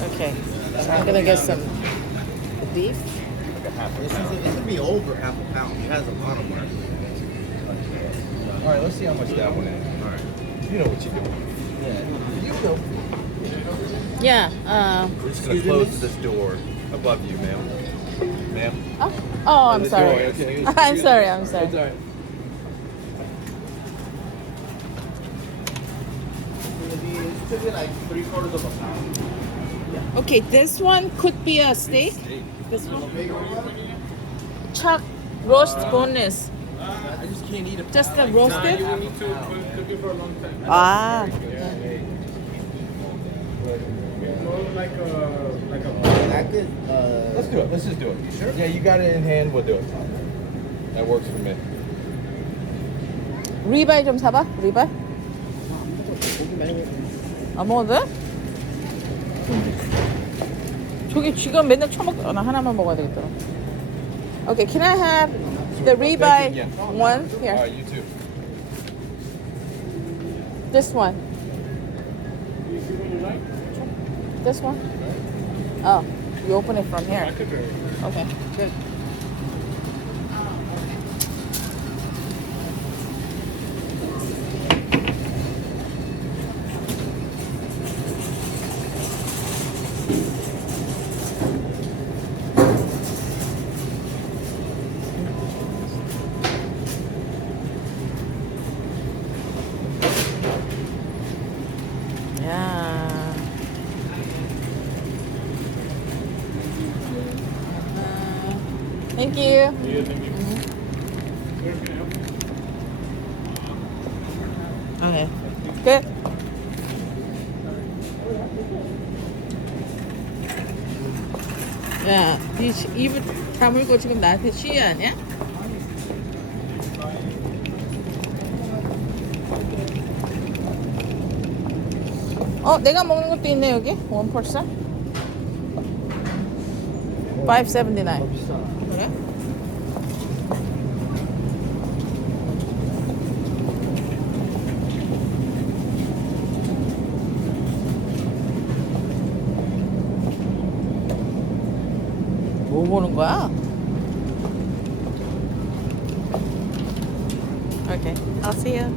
Okay, so I'm gonna get some beef. This will be over half a pound. It has a lot of mark. All right, let's see how much that one is. All right. You know what you're doing. Yeah. You know. Yeah. We're just gonna close this door above you, ma'am. Ma'am. Oh, I'm The sorry. door, okay. I'm sorry. I'm sorry. It's all right. It should be like 3/4 of a pound. Okay, this one could be a steak. This one. Chuck roast boneless. I just can't eat it. Just the roasted. You need to cook it for a long time. Ah. More like a That could, Let's do it. Let's just do it. You sure? Yeah, you got it in hand. We'll do it. That works for me. 리바이 좀 사봐. 리바이. 안 먹어도 돼? 저기 쥐가 맨날 처먹. 나 하나만 먹어야 되겠더라. Okay, can I have the ribeye Yeah. one All here? right, you too. This one. This one? Oh, you open it from here. Okay, good. Yeah. Thank you. Okay. Good. 야, 네 입을 다물고 지금 나한테 시위하냐? 내가 먹는 것도 있네 여기. 원 퍼슨. 579. 그래? 뭐 보는 거야? Okay, I'll see you.